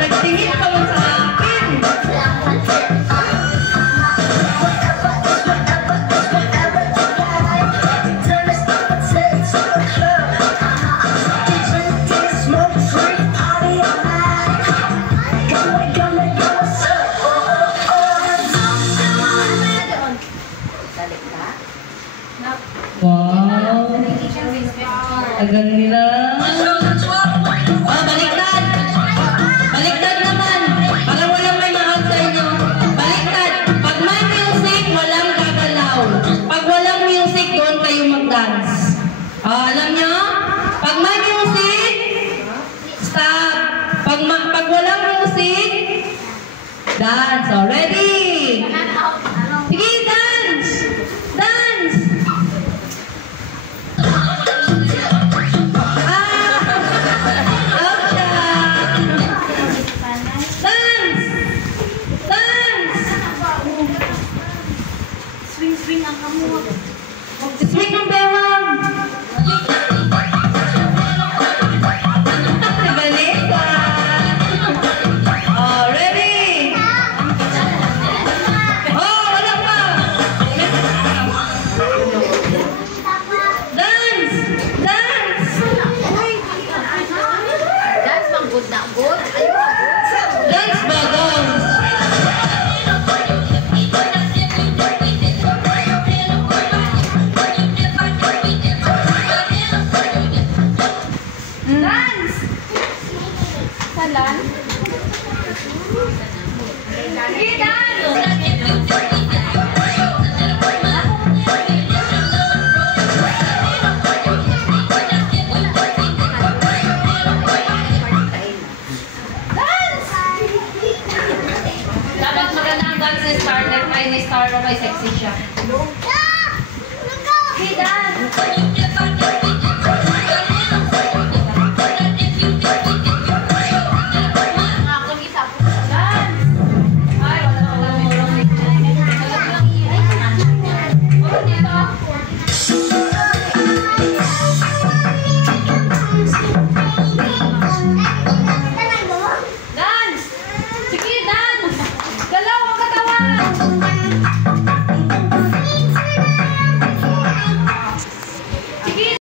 Nagtingin pa mo sa akin. Wow. Tagal nila. Baliktad! Baliktad naman! Para walang may mahal sa inyo. Baliktad! Pag may music, walang gagalaw. Pag walang music, doon kayo mag-dance. Alam nyo? Pag may music, stop. Pag walang music, dance. Ready? Sige, dance! Dance! Swing ang kamot. Swing ang bewang! Vanessa! Oh, ready? Oh, wala pa! Dance! Dance! Dance bang good na good? Dance ba, dance? Salan? Sige, dance! Dapat maganda ang dance ni Star. Ni Star o may sexy siya. Sige, dance! Dance! Sige, dance! Galaw ang katawan!